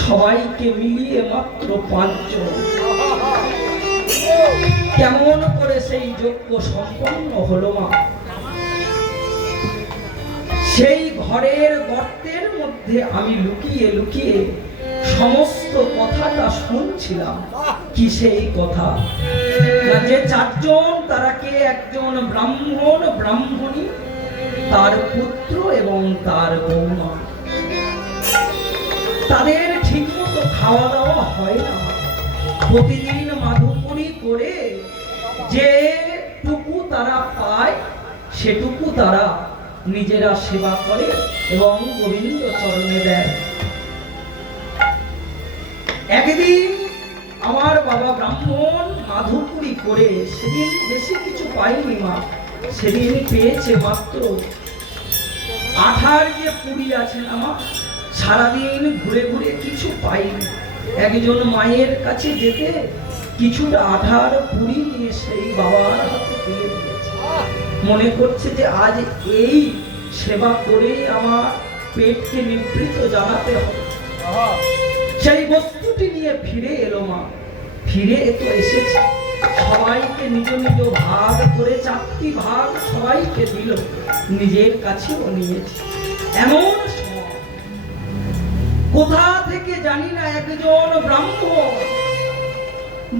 সবাইকে মিলিয়ে মাত্র 5 জন। কেমন করে সেই যজ্ঞ সম্পন্ন হলো মা? সেই ঘরের গর্তের মধ্যে আমি লুকিয়ে লুকিয়ে সমস্ত কথাটা শুনছিলাম। কি সেই কথা? যে 4 জন, তারা কে? একজন ব্রাহ্মণ, ব্রাহ্মণী, তার পুত্র এবং তার বৌমা। তাদের ঠিকমতো খাওয়া দাওয়া হয় না। প্রতিদিন মাধুপুরি করে যেটুকু তারা পায় সেটুকু তারা নিজেরা সেবা করে এবং গোবিন্দ চরণে দেয়। একদিন আমার বাবা ব্রাহ্মণ মাধুপুরি করে, সেদিন বেশি কিছু পাইনি মা, সেদিন পেয়েছে মাত্র আঠার যে পুরি আছে না মা, সারাদিন ঘুরে ঘুরে কিছু পাইনি। একজন মায়ের কাছে যেতে কিছুটা আঠার পুরি নিয়ে সেই বাবার হাতে তুলে দিয়েছে। মনে করছে যে আজ এই সেবা করেই আমার পেটকে নিবৃত জানাতে হবে। সেই বস্তুটি নিয়ে ফিরে এলো মা। ফিরে তো এসেছে, সবাইকে নিজ নিজ ভাগ করে 4টি ভাগ সবাইকে দিল, নিজের কাছেও নিয়েছে। এমন সময় কোথা থেকে জানি না একজন ব্রাহ্মণ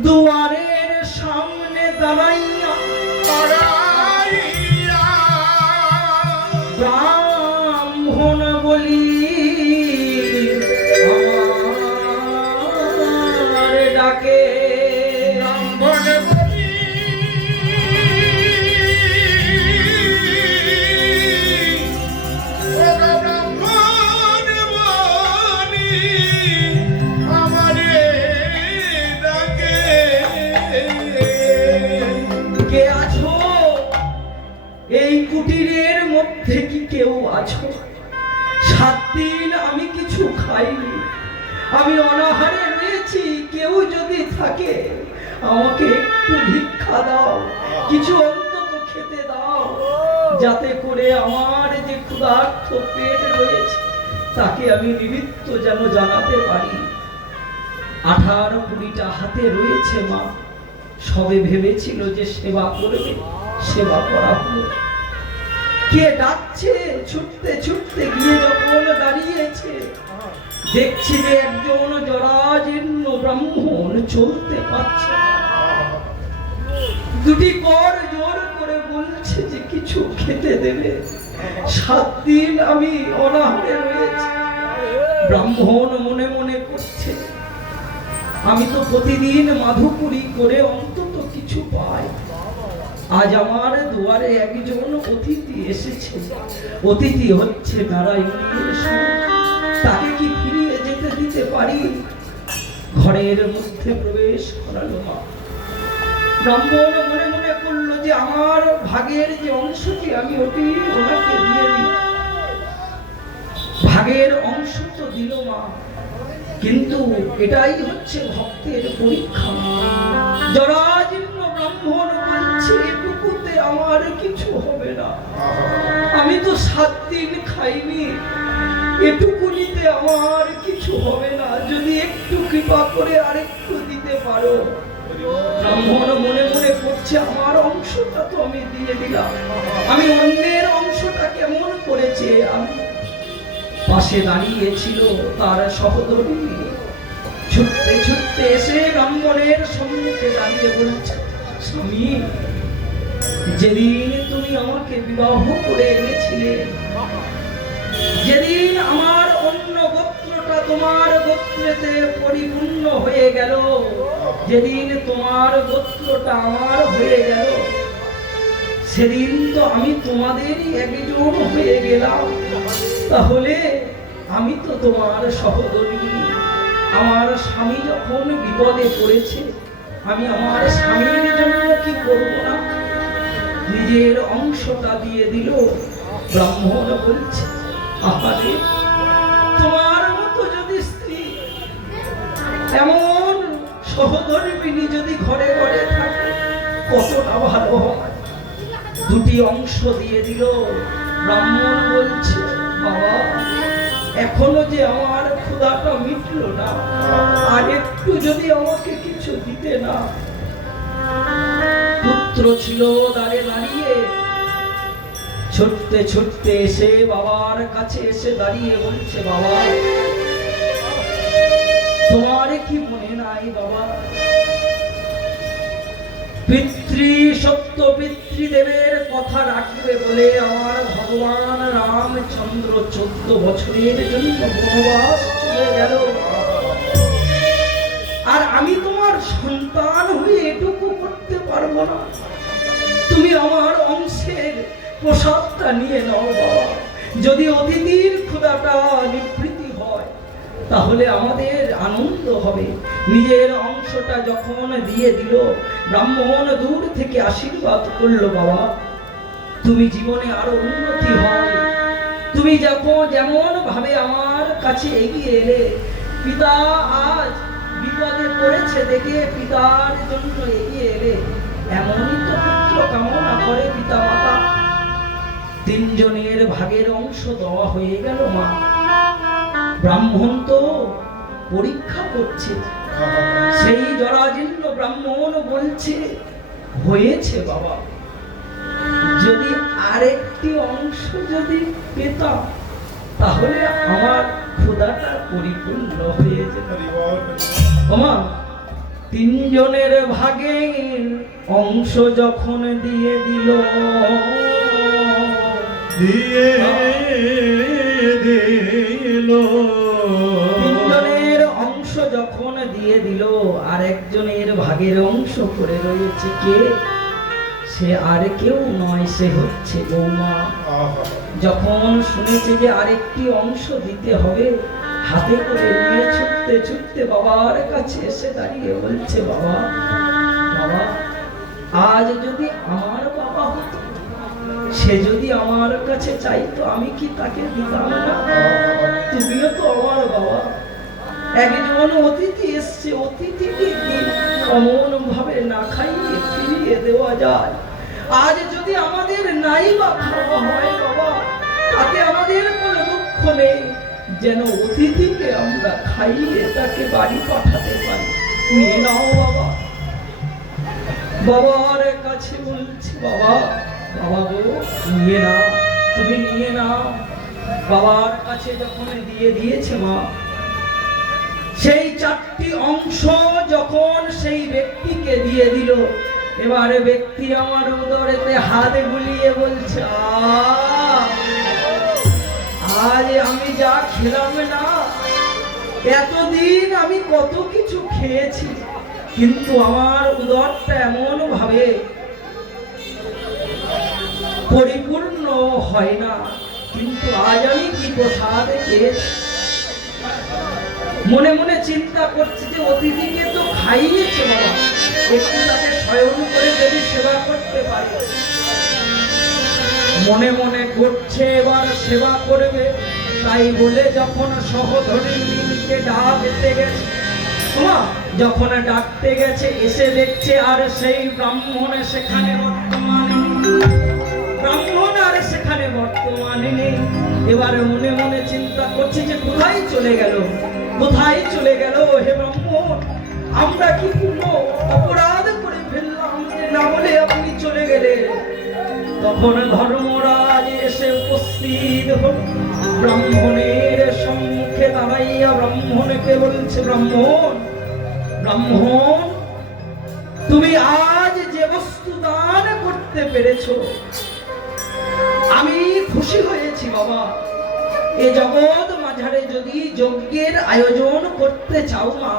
দুয়ারের সামনে দাঁড়াইয়া ব্রাহ্মণ বলি আমার ডাকে। কে আছো? এই কুটিরের মধ্যে কি কেউ আছো? 7 দিন আমি কিছু খাইনি, আমি অনাহারে রয়েছি। কেউ যদি থাকে আমাকে একটু ভিক্ষা দাও, কিছু অন্তত খেতে দাও, যাতে করে আমার যে ক্ষুধার্ত পেট রয়েছে তাকে আমি নিমিত্ত যেন জানাতে পারি। 18 পুরিটা হাতে রয়েছে মা। সবে ভেবেছিল যে সেবা করবে, সেবা করা হলো। কে ডাকছে? ছুটতে ছুটতে গিয়ে যখন দাঁড়িয়েছে, দেখছি যে একজন জরাজীর্ণ ব্রাহ্মণ চলতে পারছে না। 2টি কর জোর করে বলছে যে কিছু খেতে দেবে, 7 দিন আমি অনাহারে রয়েছি। ব্রাহ্মণ মনে মনে করছে, আমি তো প্রতিদিন মাধুপুরি করে অন্তত কিছু পাই, আজ আমার দুয়ারে একজন অতিথি এসেছে। অতিথি হচ্ছে নারায়ণের স্বরূপ, তাকে কি ফিরিয়ে যেতে দিতে পারি? ঘরের মধ্যে প্রবেশ করালো মা। ব্রাহ্মণ মনে মনে করলো যে আমার ভাগের যে অংশটি আমি ওটি ওনাকে দিয়ে দিই। ভাগের অংশ তো দিল মা, কিন্তু এটাই হচ্ছে ভক্তের পরীক্ষা। জরাজীর্ণ ব্রাহ্মণ বলছে, এটুকুতে আমার কিছু হবে না, আমি তো 7 দিন খাইনি, এটুকু নিতে আমার কিছু হবে না, যদি একটু কৃপা করে আরেকটু দিতে পারো। ব্রাহ্মণ মনে মনে করছে, আমার অংশটা তো আমি দিয়ে দিলাম, আমি অন্যের অংশটা কেমন করেছে? আমি পাশে দাঁড়িয়েছিল তার সহধর্মিণী, ছুটতে ছুটতে এসে ব্রাহ্মণের সম্মুখে দাঁড়িয়ে বলছে, স্বামী, যেদিন তুমি আমাকে বিবাহ করে এনেছিলে, যেদিন আমার অন্য গোত্রটা তোমার গোত্রেতে পরিপূর্ণ হয়ে গেল, যেদিন তোমার গোত্রটা আমার হয়ে গেল, সেদিন তো আমি তোমাদেরই একজন হয়ে গেলাম। তাহলে আমি তো তোমার সহধর্মিণী। আমার স্বামী যখন বিপদে পড়েছে, আমি আমার স্বামীর জন্য কি করব না? নিজের অংশটা দিয়ে দিল। ব্রাহ্মণ বলছে, আহারে, তোমার মতো যদি স্ত্রী, এমন সহধর্মিণী যদি ঘরে ঘরে থাকে কতটা ভালো হয়। 2টি অংশ দিয়ে দিল। ব্রাহ্মণ বলছে, বাবা, এখনো যে আমার ক্ষুধাটা মিটলো না, আর একটু যদি আমাকে কিছু দিতে না। পুত্র ছিল দাঁড়ে দাঁড়িয়ে, ছুটতে ছুটতে এসে বাবার কাছে এসে দাঁড়িয়ে বলছে, বাবা তোমার কি মনে নাই বাবা, সত্য পিতৃদেবের কথা রাখবে বলে আমার ভগবান রামচন্দ্র 14 বছরের জন্য বনবাস চলে গেল, আর আমি তোমার সন্তান হয়ে এটুকু করতে পারবো না। তুমি আমার অংশের প্রসাদটা নিয়ে নাও বাবা। যদি অতিথির ক্ষুধাটা নিবৃত্তি হয় তাহলে আমাদের আনন্দ হবে। নিজের অংশটা যখন দিয়ে দিল, ব্রাহ্মণ দূর থেকে আশীর্বাদ করলো, বাবা তুমি জীবনে আরো উন্নতি হয়। তুমি যেমন ভাবে আমার কাছে এগিয়ে এলে, পিতা আজ বিপদে পড়েছে দেখে পিতার জন্য এগিয়ে এলে, এমনই তো পুত্র কামনা করে পিতা মাতা। 3 জনের ভাগের অংশ দেওয়া হয়ে গেল মা। ব্রাহ্মণ তো পরীক্ষা করছে, সেই জরাজীর্ণ ব্রাহ্মণ বলছে, হয়েছে বাবা, যদি আরেকটি অংশ যদি পেতাম তাহলে আমার ক্ষুধাটা পরিপূর্ণ হয়ে যেত। ওমা 3 জনের ভাগের অংশ যখন দিয়ে দিল, দিয়ে দিল 3 জনের অংশ যখন দিয়ে দিল, আর একজনের ভাগের অংশ করে রয়েছে কে? সে আর কেউ নয়, সে হচ্ছে বৌমা। যখন শুনেছে যে আরেকটি অংশ দিতে হবে, হাতে করে নিয়ে ছুটতে ছুটতে বাবার কাছে এসে দাঁড়িয়ে বলছে, বাবা বাবা আজ যদি আমার বাবা হতো, সে যদি আমার কাছে চাইতো, আমি কি তাকে দিতাম না? তুমিও তো আমার বাবা। একজন অতিথি এসছে, অতিথিকে কি অমন ভাবে না খাইয়ে ফিরিয়ে দেওয়া যায়? আজ যদি আমাদের নাই বা খাওয়া হয় বাবা, তাতে আমাদের কোনো দুঃখ নেই, যেন অতিথিকে আমরা খাইয়ে তাকে বাড়ি পাঠাতে পারি। নিয়ে নাও বাবা। বাবার কাছে বলছি, বাবা বাবা গো নিয়ে নাও, তুমি নিয়ে নাও। বাবার কাছে যখন দিয়ে দিয়েছে মা, সেই 4টি অংশ যখন সেই ব্যক্তিকে দিয়ে দিল, এবারে ব্যক্তি আমার উদরেতে হাত বুলিয়ে বলছে, আজ আমি যা খেলাম না, এতদিন আমি কত কিছু খেয়েছি, কিন্তু আমার উদরটা এমন ভাবে পরিপূর্ণ হয় না, কিন্তু আজ আমি কি প্রসাদ খেয়েছি। মনে মনে চিন্তা করছে যে অতিথিকে তো খাইয়েছে বাবা, একটু তাকে শয়ন করে যদি সেবা করতে পারি। মনে মনে করছে এবার সেবা করবে, তাই বলে যখন সহধর্মিণীকে ডাকতে গেছে, যখন ডাকতে গেছে এসে দেখছে আর সেই ব্রাহ্মণ সেখানে বর্তমানে নেই। এবারে মনে মনে চিন্তা করছে যে কোথায় চলে গেল, কোথায় চলে গেল হে ব্রাহ্মণ, আমরা কি কোনো অপরাধ করে ফেললাম যে না বলে আপনি চলে গেলেন? তখন ধর্মরাজ এসে উপস্থিত হল, ব্রাহ্মণের সম্মুখে দাঁড়াইয়া ব্রাহ্মণকে বলছে, ব্রাহ্মণ ব্রাহ্মণ তুমি আজ যে বস্তু দান করতে পেরেছো, আমি খুশি হয়েছি বাবা। এ জগৎ মাঝারে যদি যজ্ঞের আয়োজন করতে চাও মা,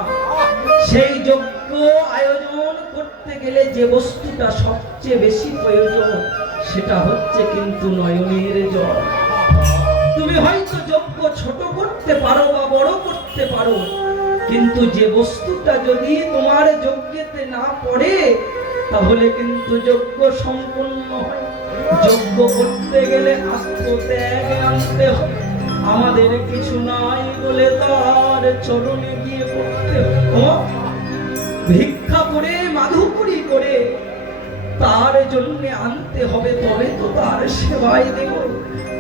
সেই যজ্ঞ আয়োজন করতে গেলে যে বস্তুটা সবচেয়ে বেশি প্রয়োজন, সেটা হচ্ছে কিন্তু নয়নের জল। তুমি হয়তো যজ্ঞ ছোট করতে পারো বা বড় করতে পারো, কিন্তু যে বস্তুটা যদি তোমার যজ্ঞেতে না পড়ে, তাহলে কিন্তু যজ্ঞ সম্পূর্ণ হয়। যজ্ঞ করতে গেলে আত্মত্যাগ আনতে হবে। আমাদের কিছু নাই বলে তার চরণে গিয়ে পড়তে হবে, ভিক্ষা করে মাধুকরী করে তার জন্য আনতে হবে, তবে তো তার সেবায় দেব।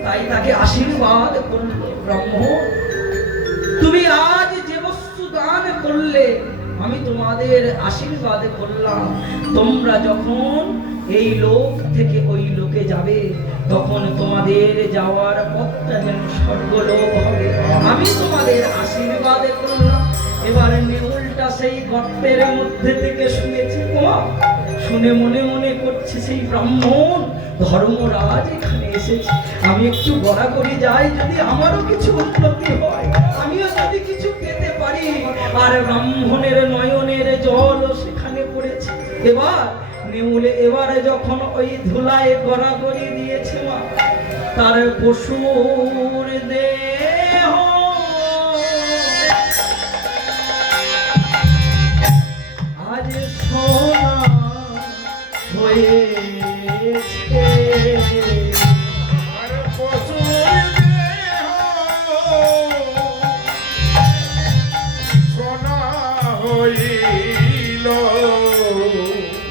তাই তাকে আশীর্বাদ করল, ব্রাহ্মণ তুমি আজ যে বস্তু দান করলে আমি তোমাদের আশীর্বাদ করলাম। তোমরা যখন এই লোক থেকে ওই লোকে যাবে তখন তোমাদের যাওয়ার পথটা যেন স্বর্গলোক হবে, আমি তোমাদের আশীর্বাদ করলাম। এবারে নেউলটা সেই গর্তের মধ্যে থেকে শুনেছে, শুনে মনে মনে করছে সেই ব্রাহ্মণ ধর্মরাজ এখানে এসেছে, আমি একটু গড়াগড়ি যাই, যদি আমারও কিছু উন্নতি হয়, আমিও যদি কিছু পেতে পারি। আর ব্রাহ্মণের নয়নের জল সেখানে পড়েছে। এবার নেউলে এবারে যখন ওই ধুলায় গড়াগড়ি দিয়েছে মা, তার পশুর দেহ আজ সোনা হয়েছে,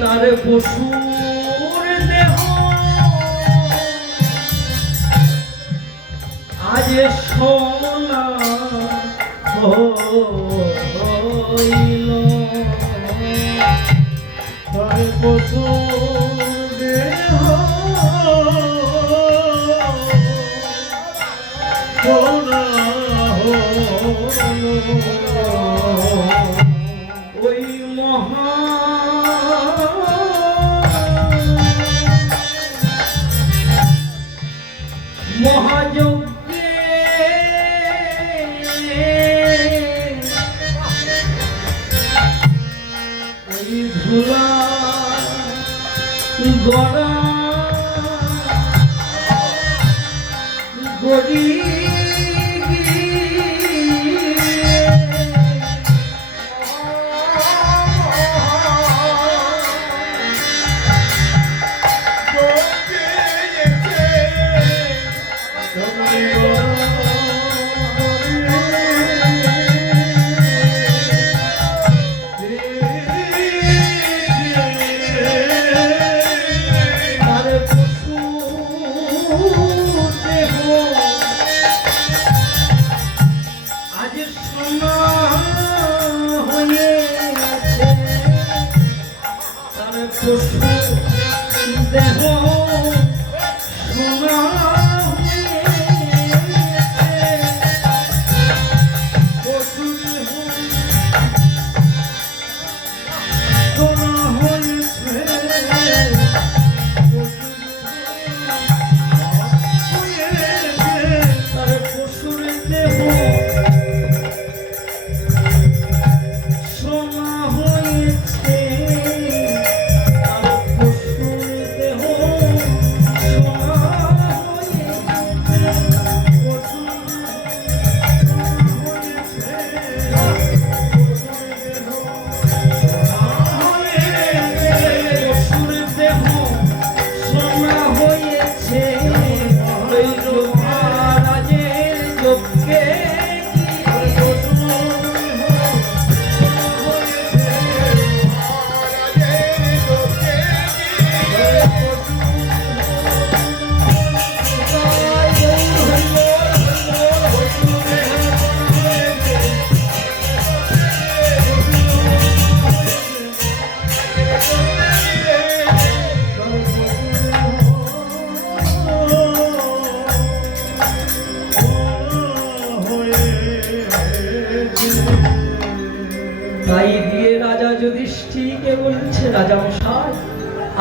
তার পশুর দেহ আজ সোনা হইল, তার পশুর দেহ সোনা হইল। ওই মহাযজ্ঞে ওই ধুলা গড়া গড়ি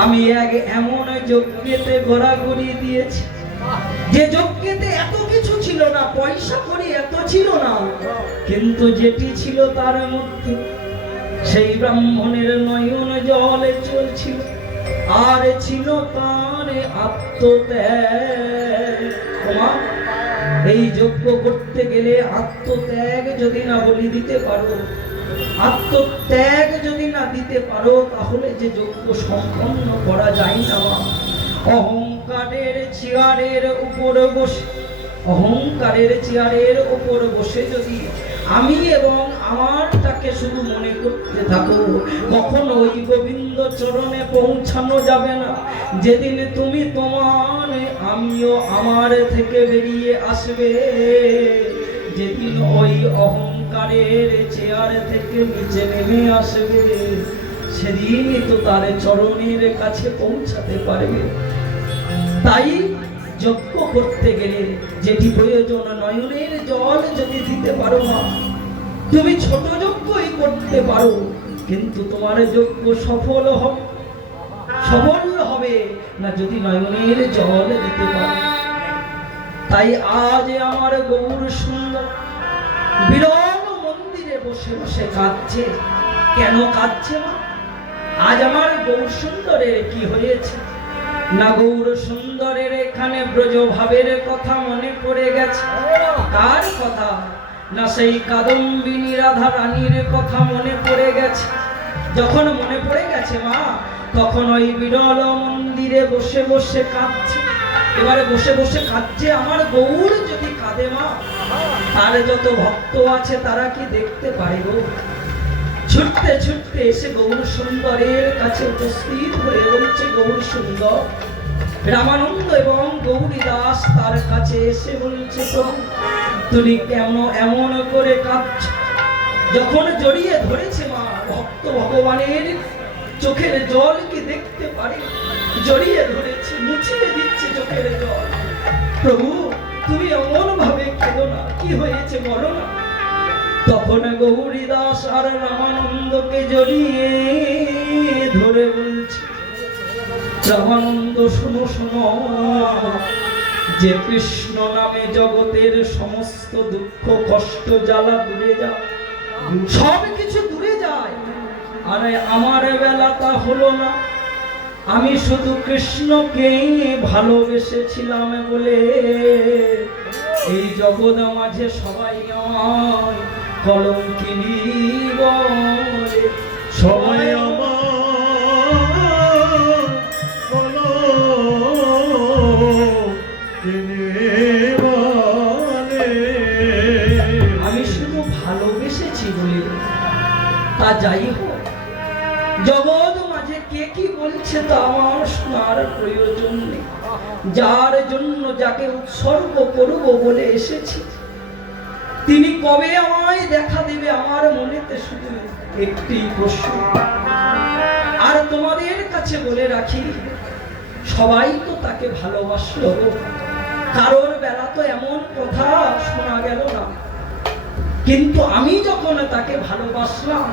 আমি এক এমন যজ্ঞেতে গড়াগড়ি দিয়েছি যে যজ্ঞেতে এত কিছু ছিল না, পয়সা করি এত ছিল না, কিন্তু যেটি ছিল তার মধ্যে সেই ব্রাহ্মণের নয়ন জলে চলছিল, আর ছিল তার আত্মত্যাগ। এই যজ্ঞ করতে গেলে আত্মত্যাগ যদি না বলি দিতে পারো, আত্মত্যাগ যদি না দিতে পারো, তাহলে যে যজ্ঞ সম্পন্ন করা যায় না। অহংকারের চেয়ারের উপর বসে, অহংকারের চেয়ারের উপর বসে যদি আমি এবং আমারটাকে শুধু মনে করতে থাকো, কখনো ওই গোবিন্দ চরণে পৌঁছানো যাবে না। যেদিন তুমি তোমার, আমিও আমার থেকে বেরিয়ে আসবে, যেদিন ওই অহংকারের চেয়ার থেকে নিচে নেমে আসবে, সেদিনই তো তার চরণের কাছে পৌঁছাতে পারবে। তাই যজ্ঞ করতে গেলে যেটি প্রয়োজন, নয়নের জল যদি দিতে পারো মা, তুমি ছোট যজ্ঞই করতে পারো, কিন্তু তোমার যজ্ঞ সফল হবে না যদি নয়নের জল দিতে পারো। তাই আজ আমার গৌর সুন্দর বিরল মন্দিরে বসে বসে কাঁদছে। কেন কাঁদছে মা? আজ আমার গৌর সুন্দরের কি হয়েছে? না, গৌর সুন্দরের এখানে ব্রজভাবের কথা মনে পড়ে গেছে। কার কথা? না, সেই কাদম্বিনী রাধা রানীর কথা মনে পড়ে গেছে। যখন মনে পড়ে গেছে মা, তখন ওই বিরল মন্দিরে বসে বসে কাঁদছে। এবারে বসে বসে কাঁদছে। আমার গৌর যদি কাঁদে মা, তার যত ভক্ত আছে তারা কি দেখতে পারে গো? ছুটতে ছুটতে এসে গৌর সুন্দরের কাছে উপস্থিত হয়ে বলছে, গৌর সুন্দর। রামানন্দ এবং গৌরী দাস তার কাছে এসে বলছে, প্রভু তুমি কেন এমন করে কাঁদছ? যখন জড়িয়ে ধরেছে মা, ভক্ত ভগবানের চোখের জল কি দেখতে পারে? জড়িয়ে ধরেছে, মুছিয়ে দিচ্ছে চোখের জল। প্রভু তুমি এমন ভাবে কেঁদো না, কি হয়েছে বলো না। তখন গৌরী দাস আর রামানন্দকে জড়িয়ে ধরে বলছে, রামানন্দ শোনো শোনো, যে কৃষ্ণ নামে জগতের সমস্ত দুঃখ কষ্ট জ্বালা দূরে যায়, সব কিছু দূরে যায়। আরে আমার বেলা তা হলো না। আমি শুধু কৃষ্ণকেই ভালোবেসেছিলাম বলে এই জগৎ মাঝে সবাই আমায় কলঙ্কিনী বলে। সবাই আমার কলঙ্কিনী বলে। আমি শুধু ভালোবেসেছি বলে। তা যাই হোক, জগৎ মাঝে কে কি বলছে তা আমার শোনার প্রয়োজন নেই। যার জন্য যাকে উৎসর্গ করব বলে এসেছি, তিনি কবে আমায় দেখা দেবে আমার মনেতে শুধু একটি প্রশ্ন। আর তোমাদের কাছে বলে রাখি, সবাই তো তাকে ভালোবাসলো, কারোর বেলা তো এমন কথা শোনা গেল না। কিন্তু আমি যখন তাকে ভালোবাসলাম,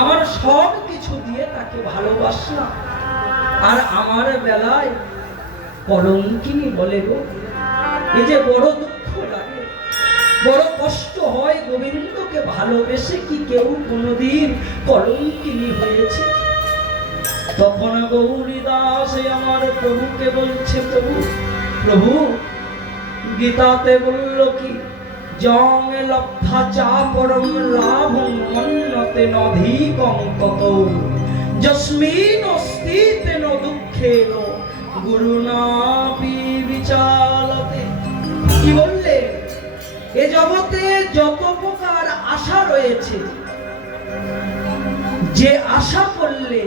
আমার সব কিছু দিয়ে তাকে ভালোবাসলাম, আর আমার বেলায় কলঙ্কিনী বলে গো। এই যে বড় দুঃখ লাগে, বড় কষ্ট হয়। গোবিন্দকে ভালোবেসে কি কেউ কোনোদিন কলঙ্কিনী হয়েছে? তখন গৌরী দাস আমার প্রভুকে বলছে, প্রভু প্রভু গীতাতে বলল কি, জং লব্ধা চা পরম লাভং মন্যতে নধিকং ততো যস্মিন অস্তি তেন দুঃখেন গুরুনাপি বিচালতে। কি বললে? এ জগতে যত প্রকার আশা রয়েছে, যে আশা করলে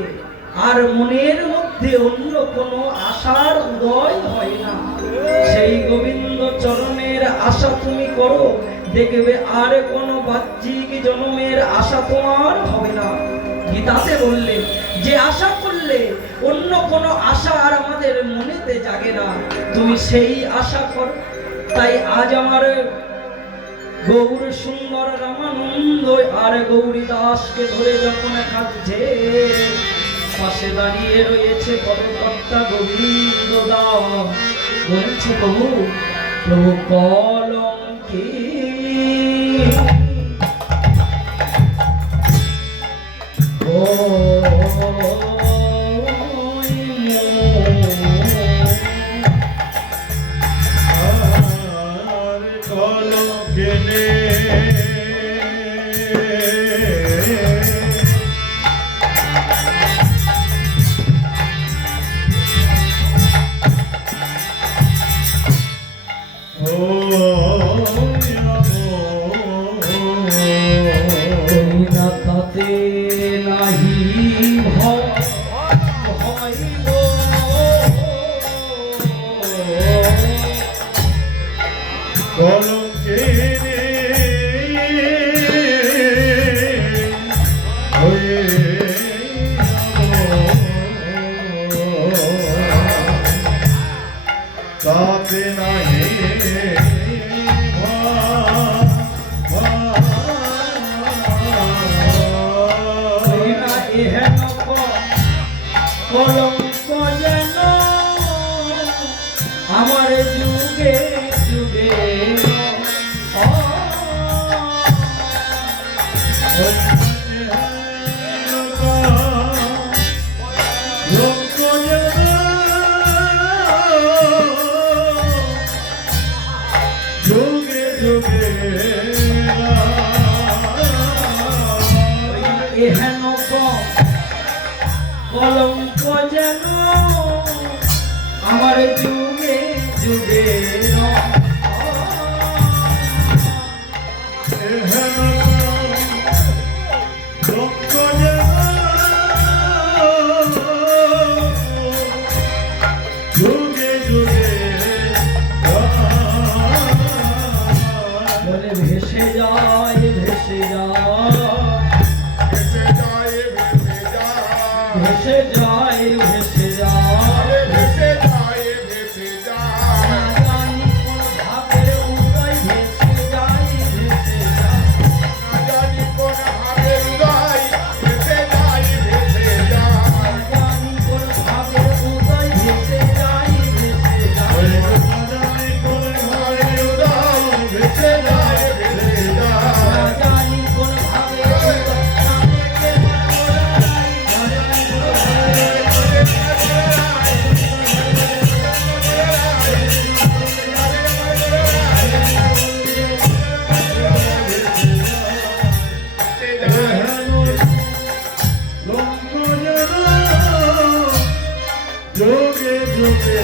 আর মনের মধ্যে অন্য কোনো আশার উদয় হয় না, সেই গোবিন্দ চরণের আশা তুমি করো, দেখবে আর কোনো বাহ্যিক জন্মের আশা তোমার হবে না। গীতাতে বললে যে আশা করলে অন্য কোনো আশা আর আমাদের মনেতে জাগে না, তুমি সেই আশা করো। তাই আজ আমার গৌর সুন্দর রামানন্দ আর গৌরী দাসকে ধরে যখন কাঁদছে, পাশে দাঁড়িয়ে রয়েছে পদকর্তা গোবিন্দ দাস। বলছে, প্রভু প্রভু কলঙ্কি তাতে নাহি ভয় কলঙ্কিনী কলঙ্ক যেন আমার যুগে যুগে যুগে যুগে এহেন কলঙ্ক যেন আমার যুগে যুগে যুগে যুগে বলে ভেসে যায় ভেসে যায় ভেসে যায় ভেসে যায় ভেসে যায় ভেসে যায় ভেসে যায় ভেসে যায় না জানি কোন ভাবের উদয় ভেসে যায় ভেসে যায় না জানি কোন ভাবে হৃদয় ভেসে যায় ভেসে যায় না জানি কোন ভাবের উদয় ভেসে যায় ভেসে যায় না জানি কোন ভাবে হৃদয় ভেসে যায় ভেসে না যায় জানি কোন ভাবের উদয় নামেকে মনোরাই যুগে যুগে